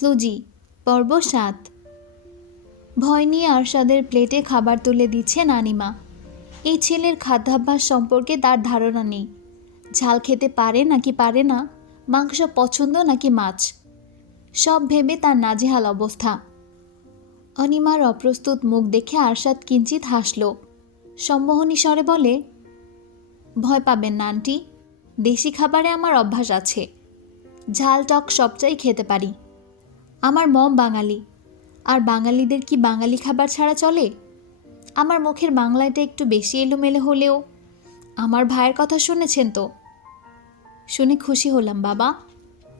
সুজি, পর্ব সাত। ভয় নিয়ে আরশাদের প্লেটে খাবার তুলে দিচ্ছে নানিমা। এই ছেলের খাদ্যাভ্যাস সম্পর্কে তার ধারণা নেই। ঝাল খেতে পারে নাকি পারে না, মাংস পছন্দ নাকি মাছ? সব ভেবে তার নাজেহাল অবস্থা। অনিমার অপ্রস্তুত মুখ দেখে আরশাদ কিঞ্চিত হাসল। সম্মোহনী স্বরে বলে, ভয় পাবেন না দেশি খাবারে আমার অভ্যাস আছে। ঝাল টক সবটাই খেতে পারি। আমার মম বাঙালি। আর বাঙালিদের কি বাঙালি খাবার ছাড়া চলে? আমার মুখের বাংলাটা একটু বেশি এলোমেলো হলেও আমার ভাইয়ের কথা শুনেছেন তো? শুনে খুশি হলাম, বাবা।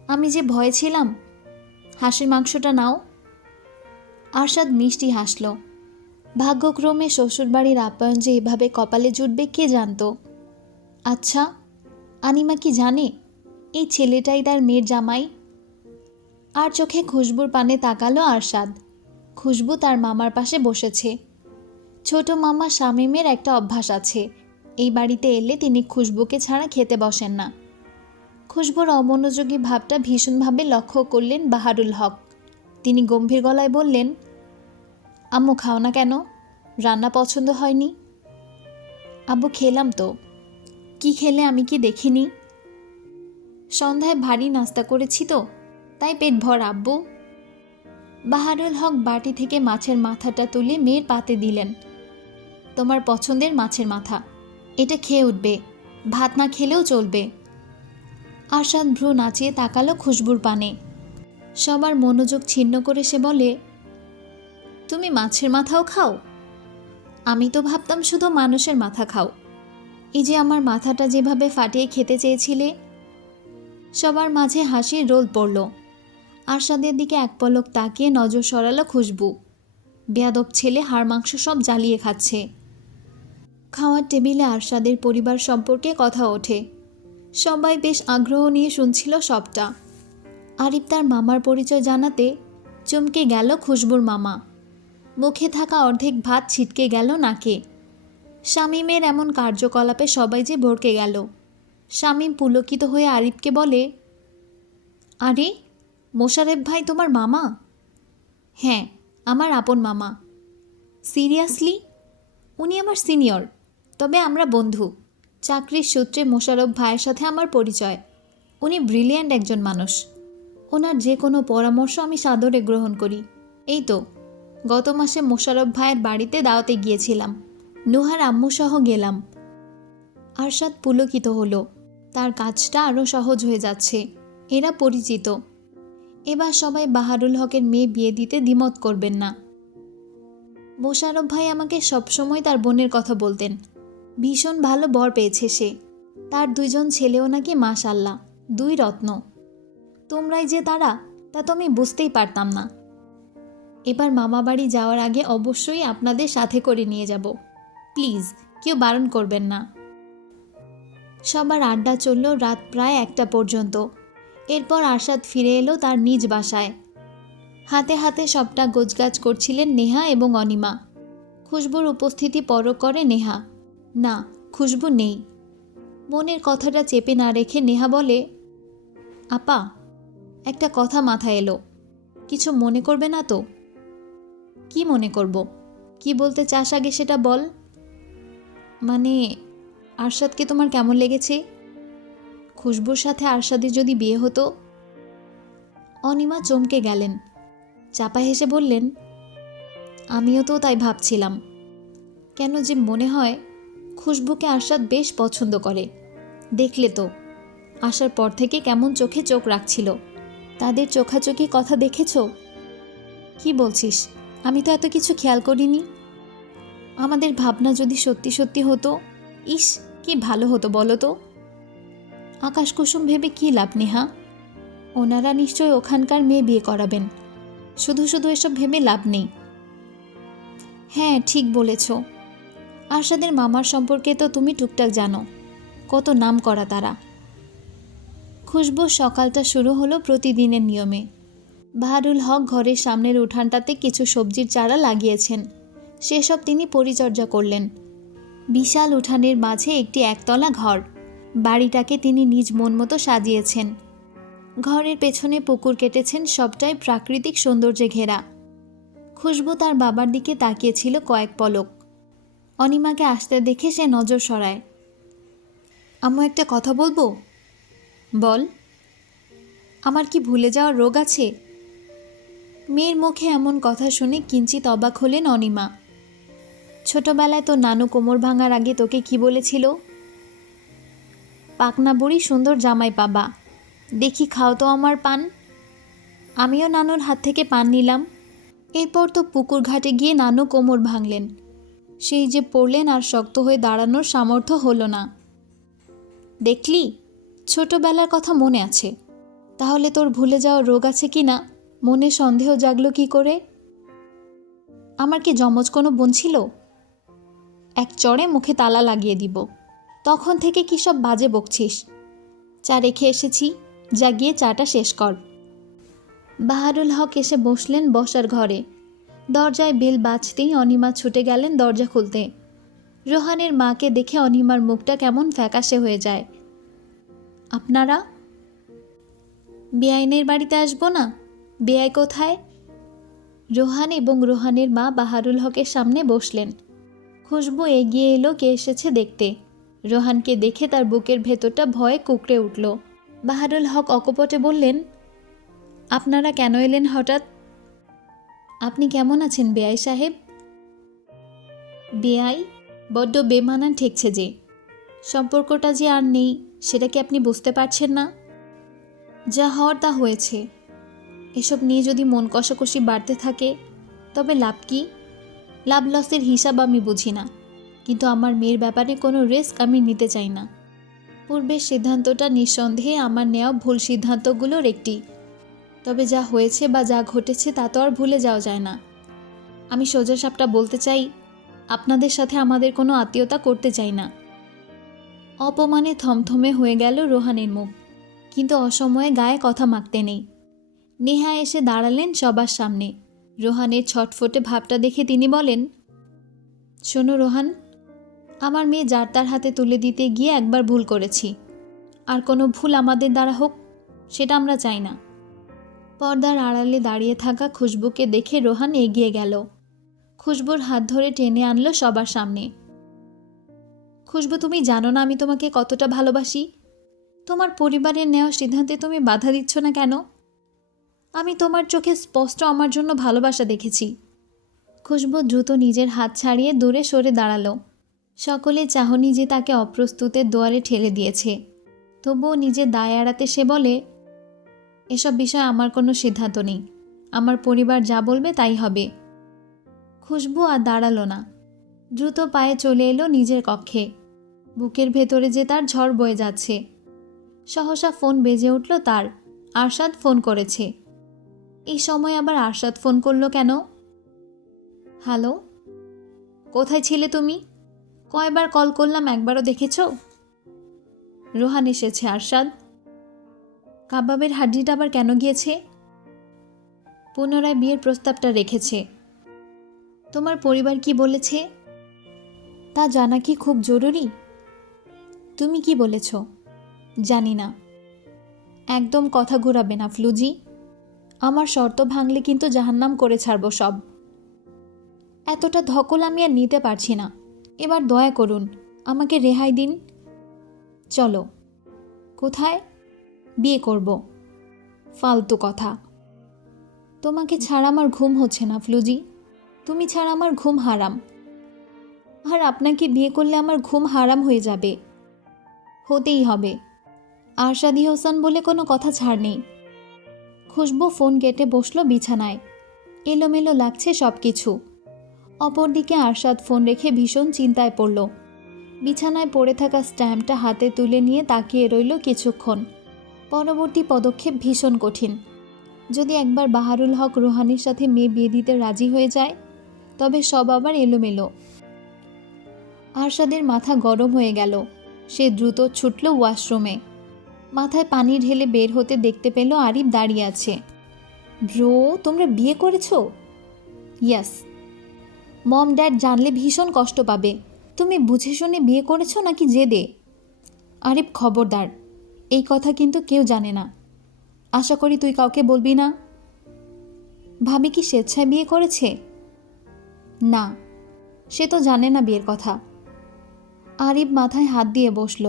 আমি যে ভয়ে ছিলাম, হাঁসের মাংসটা নাও। আরশাদ মিষ্টি হাসল। ভাগ্যক্রমে শ্বশুরবাড়ির আপ্যায়ন যে এভাবে কপালে জুটবে কে জানতো? আচ্ছা আনিমা কি জানে? এই ছেলেটাই তার মেয়ের জামাই। আর চোখে খুশবুর পানে তাকালো আরশাদ। খুশবু তার মামার পাশে বসেছে। ছোট মামা শামীমের একটা অভ্যাস আছে। এই বাড়িতে এলে তিনি খুশবুকে ছাড়া খেতে বসেন না। খুশবুর অমনোযোগী ভাবটা ভীষণভাবে লক্ষ্য করলেন বাহারুল হক। তিনি গম্ভীর গলায় বললেন, আম্মু, খাও না কেন? রান্না পছন্দ হয়নি? আব্বু, খেলাম তো। কি খেলে আমি কি দেখিনি? সন্ধ্যায় ভারী নাস্তা করেছি তো। তাই পেট ভর, আব্বু। বাহারুল হক বাটি থেকে মাছের মাথাটা তুলে মেয়ের পাতে দিলেন। তোমার পছন্দের মাছের মাথা। এটা খেয়ে উঠবে। ভাত না খেলেও চলবে। আরশাদ ভ্রু নাচিয়ে তাকালো খুশবুর পানে। সবার মনোযোগ ছিন্ন করে সে বলে, তুমি মাছের মাথাও খাও? আমি তো ভাবতাম শুধু মানুষের মাথা খাও। এই যে আমার মাথাটা যেভাবে ফাটিয়ে খেতে চেয়েছিলে? সবার মাঝে হাসির রোল পড়ল। আরশাদের দিকে এক পলক তাকিয়ে নজর সরালো খুশবু। বেয়াদব ছেলে হাড় মাংস সব জ্বালিয়ে খাচ্ছে। খাওয়ার টেবিলে আরশাদের পরিবার সম্পর্কে কথা ওঠে। সবাই বেশ আগ্রহ নিয়ে শুনছিল সবটা। আরিফ তার মামার পরিচয় জানাতে চমকে গেল খুশবুর মামা। মুখে থাকা অর্ধেক ভাত ছিটকে গেল নাকে। শামীমের এমন কার্যকলাপে সবাই যে ভরকে গেল। শামীম পুলকিত হয়ে আরিফকে বলে, আরে মোশারেফ ভাই তোমার মামা? হ্যাঁ আমার আপন মামা। সিরিয়াসলি? উনি আমার সিনিয়র, তবে আমরা বন্ধু। চাকরির সূত্রে মোশারফ ভাইয়ের সাথে আমার পরিচয়। উনি ব্রিলিয়ান্ট একজন মানুষ। ওনার যে কোনো পরামর্শ আমি সাদরে গ্রহণ করি। এই তো, গত মাসে মোশারফ ভাইয়ের বাড়িতে দাওয়াতে গিয়েছিলাম। নুহার আম্মুসহ গেলাম। আরশাদ পুলকিত হলো। তার কাজটা আরও সহজ হয়ে যাচ্ছে। এরা পরিচিত। এবার সবাই বাহারুল হকের মেয়ে বিয়ে দিতে দ্বিমত করবেন না। মোশারফ ভাই আমাকে সবসময় তার বোনের কথা বলতেন। ভীষণ ভালো বর পেয়েছে সে। তার দুইজন ছেলেও নাকি মাশাল্লাহ, দুই রত্ন। তোমরাই যে তারা, তা তো আমি বুঝতেই পারতাম না। এবার মামা বাড়ি যাওয়ার আগে অবশ্যই আপনাদের সাথে করে নিয়ে যাব। প্লিজ, কেউ বারণ করবেন না। সবার আড্ডা চলল রাত প্রায় একটা পর্যন্ত। এরপর আরশাদ ফিরে এলো তার নিজ বাসায়। হাতে হাতে সবটা গোছগাছ করছিলেন নেহা এবং অনিমা। খুশবুর উপস্থিতি পরক করে নেহা, না, খুশবু নেই। মনের কথাটা চেপে না রেখে নেহা বলে, আপা, একটা কথা মাথায় এলো। কিছু মনে করবে না তো? কি মনে করব? কি বলতে চাস আগে সেটা বল। মানে আরশাদকে তোমার কেমন লেগেছে? খুশবুর সাথে আরশাদের যদি বিয়ে হতো? অনিমা চমকে গেলেন। চাপা হেসে বললেন, আমিও তো তাই ভাবছিলাম। কেন যে মনে হয় খুশবুকে আরশাদ বেশ পছন্দ করে। দেখলে তো, আসার পর থেকে কেমন চোখে চোখ রাখছিল। তাদের চোখাচোখি কথা দেখেছ? কি বলছিস? আমি তো এত কিছু খেয়াল করিনি। আমাদের ভাবনা যদি সত্যি সত্যি হতো, ইস, কি ভালো হতো বলো তো? আকাশ কুসুম ভেবে কী লাভ, নেহা? ওনারা নিশ্চয় ওখানকার মেয়ে বিয়ে করাবেন। শুধু শুধু এসব ভেবে লাভ নেই। হ্যাঁ ঠিক বলেছ। আরশাদের মামার সম্পর্কে তো তুমি টুকটাক জানো। কত নাম করা তারা। খুশবু সকালটা শুরু হলো প্রতিদিনের নিয়মে। বাহারুল হক ঘরের সামনের উঠানটাতে কিছু সবজির চারা লাগিয়েছেন। সেসব তিনি পরিচর্যা করলেন। বিশাল উঠানের মাঝে একটি একতলা ঘর। বাড়িটাকে তিনি নিজ মন মতো সাজিয়েছেন। ঘরের পেছনে পুকুর কেটেছেন সবটাই প্রাকৃতিক সৌন্দর্যে ঘেরা। খুশবু তার বাবার দিকে তাকিয়েছিল কয়েক পলক। অনিমাকে আসতে দেখে সে নজর সরায়। আম্মু, একটা কথা বলব? বল। আমার কি ভুলে যাওয়ার রোগ আছে? মেয়ের মুখে এমন কথা শুনে কিঞ্চিত অবাক হলেন অনিমা। ছোটবেলায় তো নানু কোমর ভাঙার আগে তোকে কি বলেছিল? পাকনা বুড়ি সুন্দর জামাই পাবা দেখি খাও তো আমার পান। আমিও নানুর হাত থেকে পান নিলাম। এরপর তো পুকুর ঘাটে গিয়ে নানু কোমর ভাঙলেন। সেই যে পড়লেন আর শক্ত হয়ে দাঁড়ানোর সামর্থ্য হলো না। দেখলি, ছোটবেলার কথা মনে আছে। তাহলে তোর ভুলে যাওয়ার রোগ আছে কি না? মনে সন্দেহ জাগলো কি করে? আমার কি জমজ কোনো বোন ছিল? এক চড়ে মুখে তালা লাগিয়ে দিব। তখন থেকে কি সব বাজে বকছিস? চা রেখে এসেছি, যা গিয়ে চাটা শেষ কর। বাহারুল হক এসে বসলেন বসার ঘরে। দরজায় বেল বাজতেই অনিমা ছুটে গেলেন দরজা খুলতে। রোহানের মাকে দেখে অনিমার মুখটা কেমন ফ্যাকাশে হয়ে যায়। আপনারা? বেআইনের বাড়িতে আসব না? বেআই কোথায়? রোহান এবং রোহানের মা বাহারুল হকের সামনে বসলেন। খুশবু এগিয়ে এলো কে এসেছে দেখতে। রোহানকে দেখে তার বুকের ভেতরটা ভয়ে কুকড়ে উঠল। বাহারুল হক অকপটে বললেন, আপনারা কেন এলেন হঠাৎ? আপনি কেমন আছেন বেআই সাহেব? বেআই? বড্ড বেমানান ঠেকছে যে। সম্পর্কটা যে আর নেই, সেটা কি আপনি বুঝতে পারছেন না? যা হওয়ার তা হয়েছে। এসব নিয়ে যদি মন কষাকষি বাড়তে থাকে, তবে লাভ কি? লাভ লসের হিসাব আমি বুঝি না। কিন্তু আমার মেয়ের ব্যাপারে কোনো রিস্ক আমি নিতে চাই না। পূর্বের সিদ্ধান্তটা নিঃসন্দেহে আমার নেওয়া ভুল সিদ্ধান্তগুলোর একটি। তবে যা হয়েছে বা যা ঘটেছে তা তো আর ভুলে যাওয়া যায় না। আমি সোজা সাপটা বলতে চাই, আপনাদের সাথে আমাদের কোনো আত্মীয়তা করতে চাই না। অপমানে থমথমে হয়ে গেল রোহানের মুখ, কিন্তু অসময়ে গায়ে কথা মাখতে নেই। নেহা এসে দাঁড়ালেন সবার সামনে। রোহানের ছটফটে ভাবটা দেখে তিনি বলেন, শোনো রোহান আমার মেয়ে যার তার হাতে তুলে দিতে গিয়ে একবার ভুল করেছি। আর কোনো ভুল আমাদের দ্বারা হোক, সেটা আমরা চাই না। পর্দার আড়ালে দাঁড়িয়ে থাকা খুশবুকে দেখে রোহান এগিয়ে গেল। খুশবুর হাত ধরে টেনে আনলো সবার সামনে। খুশবু, তুমি জানো না আমি তোমাকে কতটা ভালোবাসি? তোমার পরিবারের নেওয়া সিদ্ধান্তে তুমি বাধা দিচ্ছ না কেন? আমি তোমার চোখে স্পষ্ট আমার জন্য ভালোবাসা দেখেছি। খুশবু দ্রুত নিজের হাত ছাড়িয়ে দূরে সরে দাঁড়াল। সকলে চাহনি যে তাকে অপ্রস্তুতের দুয়ারে ঠেলে দিয়েছে, তবুও নিজের দায় এড়াতে সে বলে, এসব বিষয়ে আমার কোনো সিদ্ধান্ত নেই। আমার পরিবার যা বলবে তাই হবে। খুশবু আর দাঁড়াল না। দ্রুত পায়ে চলে এলো নিজের কক্ষে। বুকের ভেতরে যে তার ঝড় বয়ে যাচ্ছে। সহসা ফোন বেজে উঠল তার। আরশাদ ফোন করেছে। এই সময় আবার আরশাদ ফোন করল কেন? হ্যালো, কোথায় ছিলে তুমি? কয়বার কল করলাম, একবারও দেখেছ? রোহান এসেছে, আরশাদ। কাবাবের হাড্ডিটা আবার কেন গিয়েছে? পুনরায় বিয়ের প্রস্তাবটা রেখেছে। তোমার পরিবার কি বলেছে? তা জানা কি খুব জরুরি? তুমি কি বলেছ? জানি না। একদম কথা ঘুরাবে না, ফ্লুজি। আমার শর্ত ভাঙলে কিন্তু জাহান্নাম করে ছাড়বো সব। এতটা ধকল আমি আর নিতে পারছি না। এবার দয়া করুন, আমাকে রেহাই দিন। চলো, কোথায়? বিয়ে করব। ফালতু কথা। তোমাকে ছাড়া আমার ঘুম হচ্ছে না, ফ্লুজি। তুমি ছাড়া আমার ঘুম হারাম। আর আপনাকে বিয়ে করলে আমার ঘুম হারাম হয়ে যাবে। হতেই হবে। আরশাদি হোসেন বলে কোনো কথা ছাড় নেই। খুশবু ফোন কেটে বসল বিছানায়। এলোমেলো লাগছে সব কিছু অপরদিকে আরশাদ ফোন রেখে ভীষণ চিন্তায় পড়ল। বিছানায় পড়ে থাকা স্ট্যাম্পটা হাতে তুলে নিয়ে তাকিয়ে রইল কিছুক্ষণ। পরবর্তী পদক্ষেপ ভীষণ কঠিন। যদি একবার বাহারুল হক রোহানির সাথে মেয়ে বিয়ে দিতে রাজি হয়ে যায়, তবে সব আবার এলোমেলো। আরশাদের মাথা গরম হয়ে গেল। সে দ্রুত ছুটল ওয়াশরুমে। মাথায় পানি ঢেলে বের হতে দেখতে পেল আরিফ দাঁড়িয়ে আছে। ব্রো তোমরা বিয়ে করেছ? ইয়াস মম ড্যাড জানলে ভীষণ কষ্ট পাবে। তুমি বুঝে শুনে বিয়ে করেছ নাকি জেদে? আরিফ খবরদার, এই কথা কিন্তু কেউ জানে না। আশা করি তুই কাউকে বলবি না। ভাবি কি স্বেচ্ছায় বিয়ে করেছে? না, সে তো জানে না বিয়ের কথা। আরিফ মাথায় হাত দিয়ে বসল।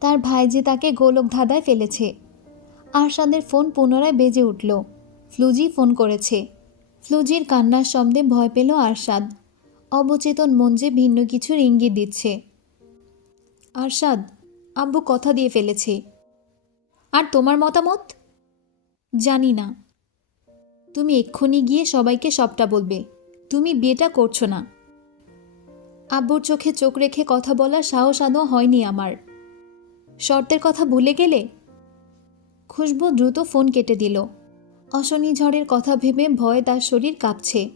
তার ভাই যে তাকে গোলক ধাঁধায় ফেলেছে। আরশাদের ফোন পুনরায় বেজে উঠল। ফ্লুজি ফোন করেছে। ফ্লুজির কান্নার শব্দে ভয় পেল আরশাদ। অবচেতন মন যে ভিন্ন কিছুর ইঙ্গিত দিচ্ছে। আরশাদ, আব্বু কথা দিয়ে ফেলেছে। আর তোমার মতামত? জানি না। তুমি এক্ষুনি গিয়ে সবাইকে সবটা বলবে। তুমি বিয়েটা করছ না। আব্বুর চোখে চোখ রেখে কথা বলার সাহস আদৌ হয়নি আমার। শর্তের কথা ভুলে গেলে? খুশবু দ্রুত ফোন কেটে দিল। অশনি ঝড়ের কথা ভেবে ভয়ে তার শরীর কাঁপছে।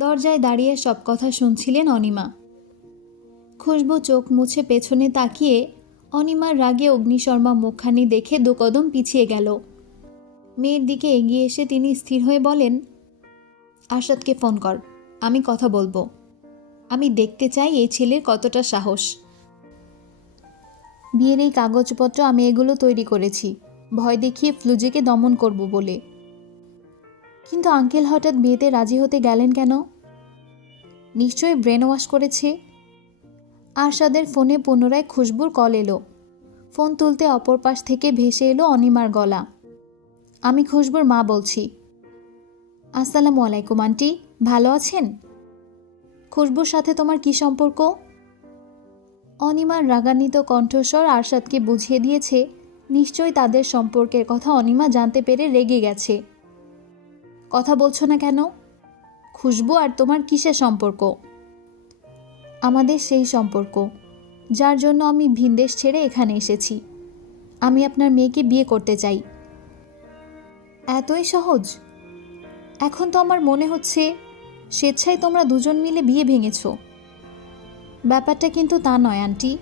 দরজায় দাঁড়িয়ে সব কথা শুনছিলেন অনিমা। খুশবু চোখ মুছে পেছনে তাকিয়ে অনিমার রাগে অগ্নিশর্মা মুখখানি দেখে দু কদম পিছিয়ে গেল। মেয়ের দিকে এগিয়ে এসে তিনি স্থির হয়ে বলেন, আরশাদকে ফোন কর, আমি কথা বলব। আমি দেখতে চাই এই ছেলের কতটা সাহস। বিয়ের এই কাগজপত্র আমি এগুলো তৈরি করেছি। ভয় দেখিয়ে ফ্লুজিকে দমন করব বলে। কিন্তু আঙ্কেল হঠাৎ বিয়েতে রাজি হতে গেলেন কেন? নিশ্চয়ই ব্রেন ওয়াশ করেছে। আরশাদের ফোনে পুনরায় খুশবুর কল এলো। ফোন তুলতে অপর পাশ থেকে ভেসে এলো অনিমার গলা। আমি খুশবুর মা বলছি। আসসালামু আলাইকুম, আন্টি। ভালো আছেন? খুশবুর সাথে তোমার কি সম্পর্ক? অনিমার রাগান্বিত কণ্ঠস্বর আরশাদকে বুঝিয়ে দিয়েছে, নিশ্চয়ই তাদের সম্পর্কের কথা অনিমা জানতে পেরে রেগে গেছে। কথা বলছো না কেন? খুশবু আর তোমার কিসের সম্পর্ক? আমাদের সেই সম্পর্ক, যার জন্য আমি ভিনদেশ ছেড়ে এখানে এসেছি। আমি আপনার মেয়েকে বিয়ে করতে চাই। এতই সহজ? এখন তো আমার মনে হচ্ছে স্বেচ্ছায় তোমরা দুজন মিলে বিয়ে ভেঙেছ। ব্যাপারটা কিন্তু তা নয়, আন্টি।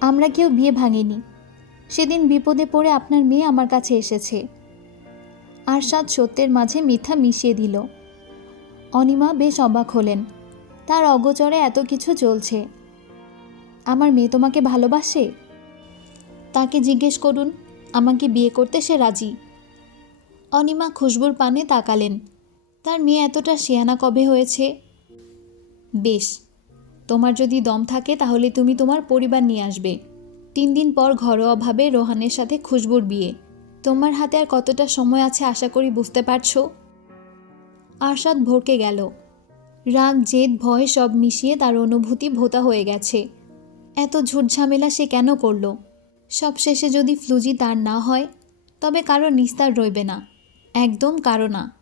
আমরা কেউ বিয়ে ভাঙিনি। সেদিন বিপদে পড়ে আপনার মেয়ে আমার কাছে এসেছে। আরশাদ সত্যের মাঝে মিথ্যা মিশিয়ে দিল। অনিমা বেশ অবাক হলেন। তার অগোচরে এত কিছু চলছে। আমার মেয়ে তোমাকে ভালোবাসে? তাকে জিজ্ঞেস করুন, আমাকে বিয়ে করতে সে রাজি? অনিমা খুশবুর পানে তাকালেন। তার মেয়ে এতটা শেয়ানা কবে হয়েছে? বেশ, তোমার যদি দম থাকে তাহলে তুমি তোমার পরিবার নিয়ে আসবে। তিন দিন পর ঘরোয়াভাবে রোহানের সাথে খুশবুর বিয়ে। তোমার হাতে আর কতটা সময় আছে আশা করি বুঝতে পারছ? আরশাদ ভরকে গেল। রাগ, জেদ, ভয় সব মিশিয়ে তার অনুভূতি ভোতা হয়ে গেছে। এত ঝুটঝামেলা সে কেন করল? সব শেষে যদি ফ্লুজি তার না হয়, তবে কারও নিস্তার রইবে না। একদম কারও না।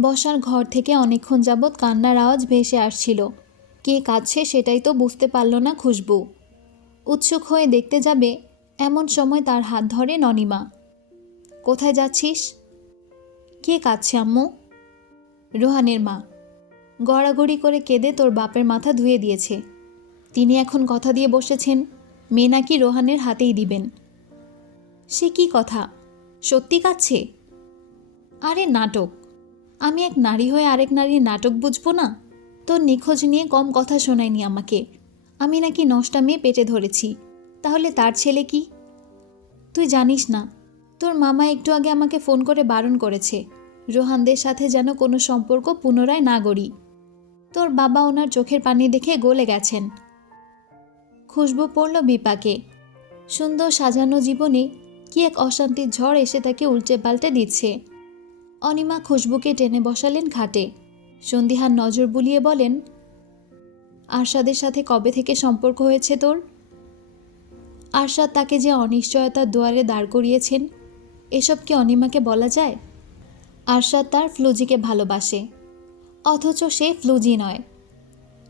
বসার ঘর থেকে অনেকক্ষণ যাবৎ কান্নার আওয়াজ ভেসে আসছিল। কে কাঁদছে সেটাই তো বুঝতে পারল না খুশবু। উৎসুক হয়ে দেখতে যাবে এমন সময় তার হাত ধরে ননিমা, কোথায় যাচ্ছিস? কে কাঁদছে আম্মু? রোহানের মা। গড়াগড়ি করে কেঁদে তোর বাপের মাথা ধুয়ে দিয়েছে। তিনি এখন কথা দিয়ে বসেছেন, মেয়ে নাকি রোহানের হাতেই দিবেন। সে কি কথা? সত্যি কাচ্ছে আরে নাটক, আমি এক নারী হয়ে আরেক নারীর নাটক বুঝব না? তোর নিখোঁজ নিয়ে কম কথা শোনায়নি আমাকে। আমি নাকি নষ্টা মেয়ে পেটে ধরেছি। তাহলে তার ছেলে কি? তুই জানিস না, তোর মামা একটু আগে আমাকে ফোন করে বারণ করেছে, রোহানদের সাথে যেন কোনো সম্পর্ক পুনরায় না গড়ি। তোর বাবা ওনার চোখের পানি দেখে গলে গেছেন। খুশবু পড়ল বিপাকে। সুন্দর সাজানো জীবনে কি এক অশান্তির ঝড় এসে তাকে উল্টে পাল্টে দিচ্ছে। অনিমা খুশবুকে টেনে বসালেন খাটে সন্দিহান নজর বুলিয়ে বলেন, আরশাদের সাথে কবে থেকে সম্পর্ক হয়েছে তোর? আরশাদ তাকে যে অনিশ্চয়তার দুয়ারে দাঁড় করিয়েছেন, এসব কি অনিমাকে বলা যায়? আরশাদ তার ফ্লুজিকে ভালোবাসে, অথচ সে ফ্লুজি নয়।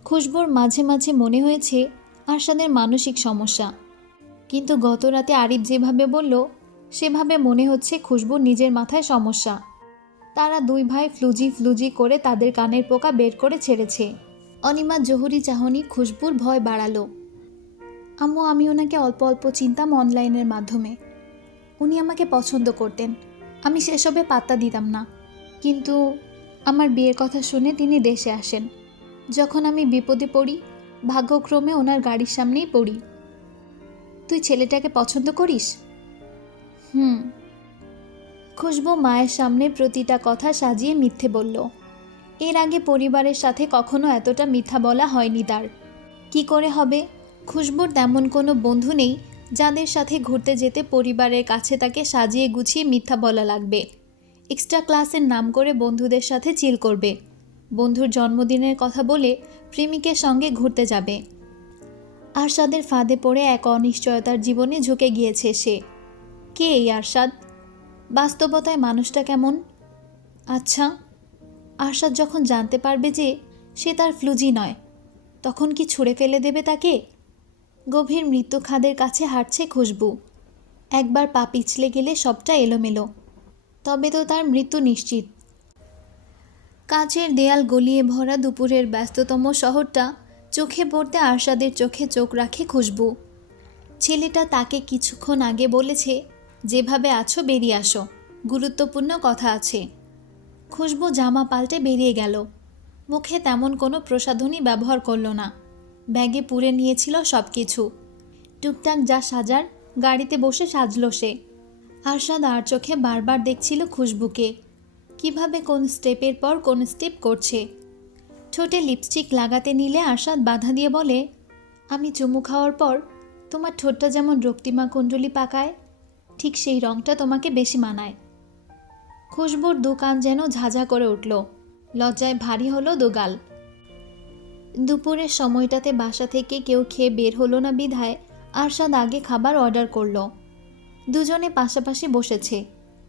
খুশবুর মাঝে মাঝে মনে হয়েছে আরশাদের মানসিক সমস্যা। কিন্তু গত রাতে আরিফ যেভাবে বলল, সেভাবে মনে হচ্ছে খুশবুর নিজের মাথায় সমস্যা। তারা দুই ভাই ফ্লুজি ফ্লুজি করে তাদের কানের পোকা বের করে ছেড়েছে। অনিমা জহুরি চাহনি খুশবুর ভয় বাড়ালো। আম্মু, আমি ওনাকে অল্প অল্প চিনতাম অনলাইনের মাধ্যমে। উনি আমাকে পছন্দ করতেন। আমি সেসবে পাত্তা দিতাম না। কিন্তু আমার বিয়ের কথা শুনে তিনি দেশে আসেন। যখন আমি বিপদে পড়ি, ভাগ্যক্রমে ওনার গাড়ির সামনেই পড়ি। তুই ছেলেটাকে পছন্দ করিস? হুম। খুশবু মায়ের সামনে প্রতিটা কথা সাজিয়ে মিথ্যে বলল। এর আগে পরিবারের সাথে কখনো এতটা মিথ্যা বলা হয়নি তার। কি করে হবে? খুশবুর তেমন কোনো বন্ধু নেই যাদের সাথে ঘুরতে যেতে পরিবারের কাছে তাকে সাজিয়ে গুছিয়ে মিথ্যা বলা লাগবে। এক্সট্রা ক্লাসের নাম করে বন্ধুদের সাথে চিল করবে। বন্ধুর জন্মদিনের কথা বলে প্রেমিকের সঙ্গে ঘুরতে যাবে। আরশাদের ফাঁদে পড়ে এক অনিশ্চয়তার জীবনে ঝুঁকে গিয়েছে সে। কে এই আরশাদ? বাস্তবতায় মানুষটা কেমন? আচ্ছা আরশাদ যখন জানতে পারবে যে সে তার ফ্লুজি নয়, তখন কি ছুঁড়ে ফেলে দেবে তাকে? গভীর মৃত্যু খাদের কাছে হাঁটছে খুশবু। একবার পা পিছলে গেলে সবটা এলোমেলো। তবে তো তার মৃত্যু নিশ্চিত। কাঁচের দেয়াল গলিয়ে ভরা দুপুরের ব্যস্ততম শহরটা চোখে পড়তে আরশাদের চোখে চোখ রাখে খুশবু। ছেলেটা তাকে কিছুক্ষণ আগে বলেছে, যেভাবে আছো বেরিয়ে আসো। গুরুত্বপূর্ণ কথা আছে। খুশবু জামা পাল্টে বেরিয়ে গেল। মুখে তেমন কোনো প্রসাধনী ব্যবহার করল না। ব্যাগে পুরে নিয়েছিল সব কিছু টুকটাক যা সাজার, গাড়িতে বসে সাজলো সে। আরশাদ আর চোখে বারবার দেখছিল খুশবুকে। কীভাবে কোন স্টেপের পর কোন স্টেপ করছে? ঠোঁটে লিপস্টিক লাগাতে নিলে আরশাদ বাধা দিয়ে বলে, আমি চুমু খাওয়ার পর তোমার ঠোঁটটা যেমন রক্তিমা কুণ্ডলি পাকায়, ঠিক সেই রঙটা তোমাকে বেশি মানায়। খুশবুর দোকান যেন ঝাঁঝা করে উঠল। লজ্জায় ভারী হলো দোগাল দুপুরের সময়টাতে বাসা থেকে কেউ খেয়ে বের হলো না বিধায় আরশাদ আগে খাবার অর্ডার করল। দুজনে পাশাপাশি বসেছে।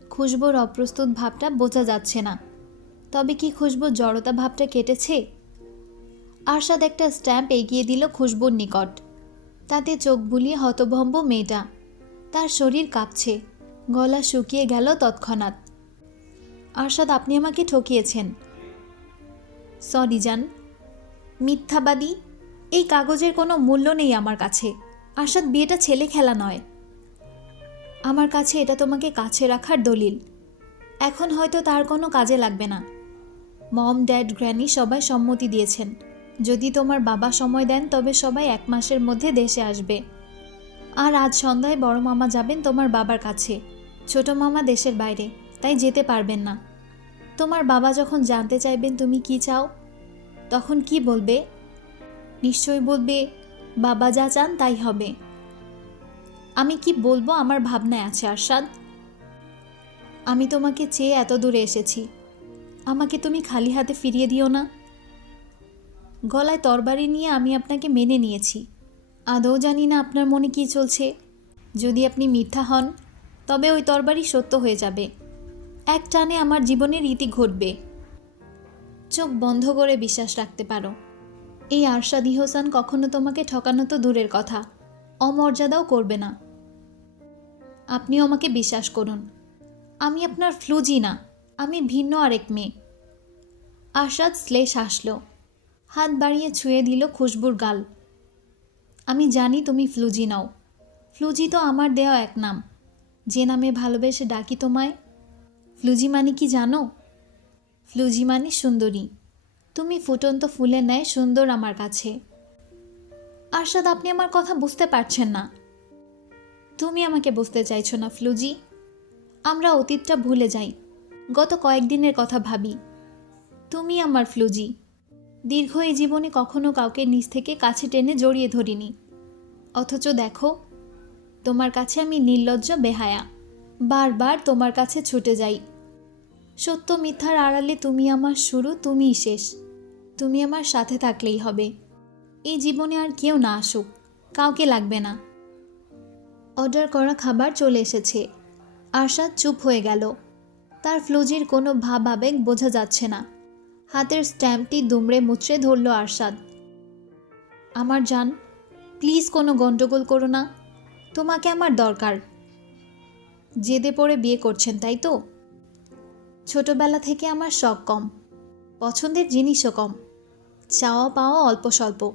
খুশবুর অপ্রস্তুত ভাবটা বোঝা যাচ্ছে না। তবে কি খুশবুর জড়তা ভাবটা কেটেছে? আরশাদ একটা স্ট্যাম্প এগিয়ে দিল খুশবুর নিকট। তাতে চোখ বুলিয়ে হতভম্ব মেয়েটা। তার শরীর কাঁপছে। গলা শুকিয়ে গেল তৎক্ষণাৎ। আরশাদ, আপনি আমাকে ঠকিয়েছেন। সরি জান মিথ্যাবাদী? এই কাগজের কোনো মূল্য নেই আমার কাছে। আরশাদ বিয়েটা ছেলে খেলা নয়। আমার কাছে এটা তোমাকে কাছে রাখার দলিল। এখন হয়তো তার কোনো কাজে লাগবে না। মম, ড্যাড, গ্র্যানি সবাই সম্মতি দিয়েছেন। যদি তোমার বাবা সময় দেন, তবে সবাই এক মাসের মধ্যে দেশে আসবে। আর আজ সন্ধ্যায় বড় মামা যাবেন তোমার বাবার কাছে। ছোট মামা দেশের বাইরে, তাই যেতে পারবেন না। তোমার বাবা যখন জানতে চাইবেন তুমি কি চাও তখন কি বলবে? নিশ্চয়ই বলবে, বাবা যা চান তাই হবে। আমি কি বলব আমার ভাবনায় আছে, আরশাদ? আমি তোমাকে চেয়ে এত দূরে এসেছি। আমাকে তুমি খালি হাতে ফিরিয়ে দিও না। গলায় তরবারি নিয়ে আমি আপনাকে মেনে নিয়েছি। আদৌ জানি না আপনার মনে কি চলছে। যদি আপনি মিথ্যা হন, তবে ওই তরবারি সত্য হয়ে যাবে। এক টানে আমার জীবনের রীতি ঘটবে। চোখ বন্ধ করে বিশ্বাস রাখতে পারো। এই আরশাদি হোসান কখনো তোমাকে ঠকানো তো দূরের কথা। অমর্যাদাও করবে না। আপনিও আমাকে বিশ্বাস করুন। আমি আপনার ফ্লুজি না, আমি ভিন্ন আরেক মেয়ে। আরশাদ শ্লেষ হাসল। হাত বাড়িয়ে ছুঁয়ে দিল খুশবুর গাল। আমি জানি তুমি ফ্লুজি নাও। ফ্লুজি তো আমার দেওয়া এক নাম। যে নামে ভালোবেসে ডাকি তোমায়। ফ্লুজি মানে কি জানো? ফ্লুজি মানে সুন্দরী। তুমি ফুটন্ত ফুলে নেয় সুন্দর আমার কাছে। আরশাদ, আপনি আমার কথা বুঝতে পারছেন না। তুমি আমাকে বুঝতে চাইছো না, ফ্লুজি। আমরা অতীতটা ভুলে যাই। গত কয়েকদিনের কথা ভাবি। তুমি আমার ফ্লুজি। দীর্ঘ এই জীবনে কখনো কাউকে নিজ থেকে কাছে টেনে জড়িয়ে ধরিনি। অথচ দেখো, তোমার কাছে আমি নির্লজ্জ বেহায়া। বারবার তোমার কাছে ছুটে যাই। সত্য মিথ্যার আড়ালে তুমি আমার শুরু, তুমিই শেষ। তুমি আমার সাথে থাকলেই হবে। এই জীবনে আর কেউ না আসুক, কাউকে লাগবে না। অর্ডার করা খাবার চলে এসেছে। আরশাদ চুপ হয়ে গেল। তার ফ্লুজির কোনো ভাব আবেগ বোঝা যাচ্ছে না। হাতের স্ট্যাম্পটি দুমড়ে মুচড়ে ধরল আরশাদ। আমার জান, প্লিজ কোনো গণ্ডগোল করো না। তোমাকে আমার দরকার। জেদে পড়ে বিয়ে করছেন, তাই তো? ছোটবেলা থেকে আমার শখ কম, পছন্দের জিনিসও কম, চাওয়া পাওয়া অল্প স্বল্প।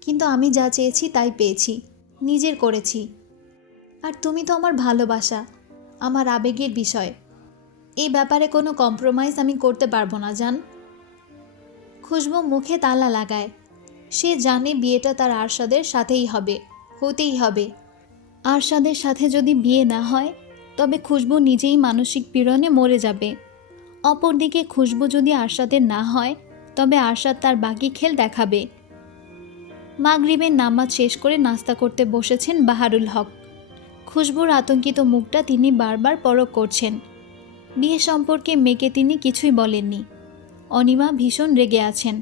কিন্তু আমি যা চেয়েছি তাই পেয়েছি, নিজের করেছি। আর তুমি তো আমার ভালোবাসা, আমার আবেগের বিষয়। এই ব্যাপারে কোনো কম্প্রোমাইজ আমি করতে পারব না, জান। খুশবু মুখে তালা লাগায়, সে জানে বিয়েটা তার আরশাদের সাথেই হবে, হতেই হবে। আরশাদের সাথে যদি বিয়ে না হয় তবে খুশবু নিজেই মানসিক পীড়নে মরে যাবে। অপরদিকে খুশবু যদি আরশাদের না হয়, তবে আরশাদ তার বাকি খেল দেখাবে। মাগরিবের নামাজ শেষ করে নাস্তা করতে বসেছেন বাহারুল হক। খুশবুর আতঙ্কিত মুখটা তিনি বারবার পরক করছেন। বিয়ে সম্পর্কে মেয়েকে তিনি কিছুই বলেননি। অনিমা ভীষণ রেগে আছেন।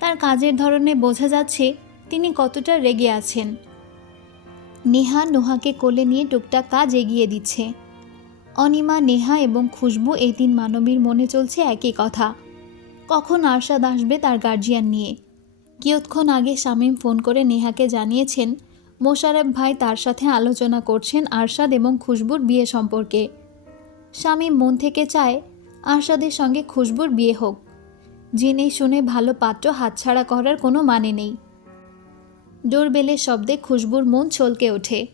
তার কাজের ধরনে বোঝা যাচ্ছে তিনি কতটা রেগে আছেন। নেহা নোহাকে কোলে নিয়ে টুকটাক কাজ এগিয়ে দিচ্ছে। অনিমা, নেহা এবং খুশবু এই তিন মানবীর মনে চলছে একই কথা। কখন আরশাদ আসবে তার গার্জিয়ান নিয়ে? কিয়ৎক্ষণ আগে শামীম ফোন করে নেহাকে জানিয়েছেন মোশারফ ভাই তার সাথে আলোচনা করছেন আরশাদ এবং খুশবুর বিয়ে সম্পর্কে। শামীম মন থেকে চায়, আরশাদের সঙ্গে খুশবুর বিয়ে হোক। জেনে শুনে ভালো পাত্র হাতছাড়া করার কোনো মানে নেই। ডোরবেলের শব্দে খুশবুর মন চলকে ওঠে।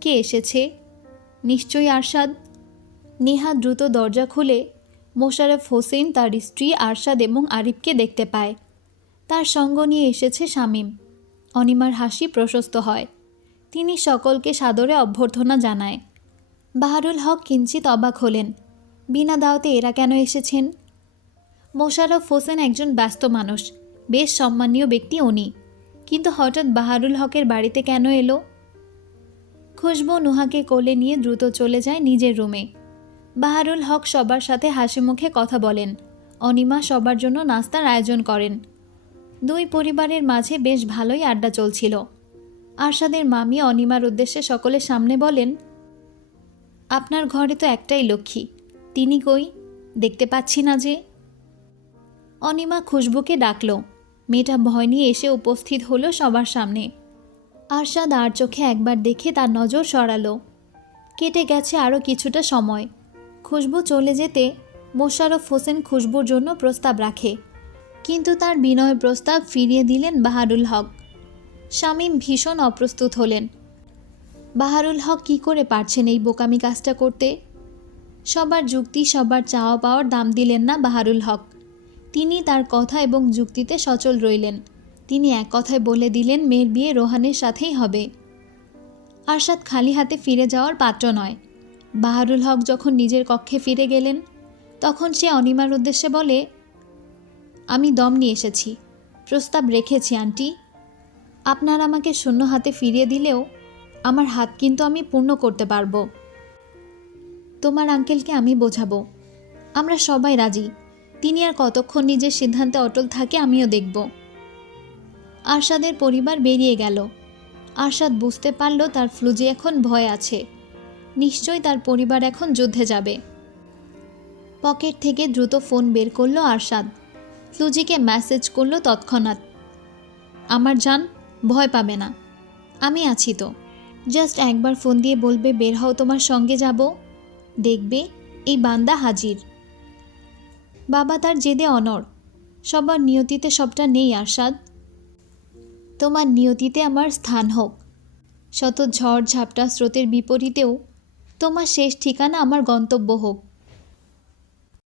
কে এসেছে? নিশ্চয়ই আরশাদ। নেহা দ্রুত দরজা খুলে মোশারফ হোসেন তার স্ত্রী আরশাদ এবং আরিফকে দেখতে পায়। তার সঙ্গ নিয়ে এসেছে শামীম। অনিমার হাসি প্রশস্ত হয়। তিনি সকলকে সাদরে অভ্যর্থনা জানায়। বাহারুল হক কিঞ্চিত অবাক হলেন। বিনা দাওতে এরা কেন এসেছেন? মোশারফ হোসেন একজন ব্যস্ত মানুষ। বেশ সম্মানীয় ব্যক্তি উনি। কিন্তু হঠাৎ বাহারুল হকের বাড়িতে কেন এলো? খুশবু নুহাকে কোলে নিয়ে দ্রুত চলে যায় নিজের রুমে। বাহারুল হক সবার সাথে হাসি মুখে কথা বলেন। অনিমা সবার জন্য নাস্তার আয়োজন করেন। দুই পরিবারের মাঝে বেশ ভালোই আড্ডা চলছিল। আরশাদের মামি অনিমার উদ্দেশ্যে সকলের সামনে বলেন, আপনার ঘরে তো একটাই লক্ষ্মী। তিনি কই? দেখতে পাচ্ছি না যে। অনিমা খুশবুকে ডাকলো। মেয়েটা ভয় নিয়ে এসে উপস্থিত হলো সবার সামনে। আরশাদ আর চোখে একবার দেখে তার নজর সরালো। কেটে গেছে আরও কিছুটা সময়। খুশবু চলে যেতে মোশারফ হোসেন খুশবুর জন্য প্রস্তাব রাখে। কিন্তু তার বিনয় প্রস্তাব ফিরিয়ে দিলেন বাহারুল হক। শামীম ভীষণ অপ্রস্তুত হলেন। বাহারুল হক কী করে পারছেন এই বোকামি কাজটা করতে? সবার যুক্তি, সবার চাওয়া পাওয়ার দাম দিলেন না বাহারুল হক। তিনি তার কথা এবং যুক্তিতে সচল রইলেন। তিনি এক কথায় বলে দিলেন, মেয়ের বিয়ে রোহানের সাথেই হবে। আরশাদ খালি হাতে ফিরে যাওয়ার পাত্র নয়। বাহারুল হক যখন নিজের কক্ষে ফিরে গেলেন, তখন সে অনিমার উদ্দেশ্যে বলে, আমি দম নিয়ে এসেছি। প্রস্তাব রেখেছি, আন্টি। আপনার আমাকে শূন্য হাতে ফিরিয়ে দিলেও আমার হাত কিন্তু আমি পূর্ণ করতে পারব। তোমার আঙ্কেলকে আমি বোঝাবো। আমরা সবাই রাজি। তিনি আর কতক্ষণ নিজের সিদ্ধান্তে অটল থাকে আমিও দেখব। আরশাদের পরিবার বেরিয়ে গেল। আরশাদ বুঝতে পারল তার ফ্লুজি এখন ভয় আছে। নিশ্চয়ই তার পরিবার এখন যুদ্ধে যাবে। পকেট থেকে দ্রুত ফোন বের করল আরশাদ। ফ্লুজিকে মেসেজ করল তৎক্ষণাৎ। আমার জান, ভয় পাবে না। আমি আছি তো। জাস্ট একবার ফোন দিয়ে বলবে বের হও, তোমার সঙ্গে যাব। দেখবে এই বান্দা হাজির। বাবা তার জেদে অনর সবার নিয়তিতে সবটা নেই, আরশাদ। তোমার নিয়তিতে আমার স্থান হোক। শত ঝড় ঝাপটা স্রোতের বিপরীতেও তোমার শেষ ঠিকানা আমার গন্তব্য হোক।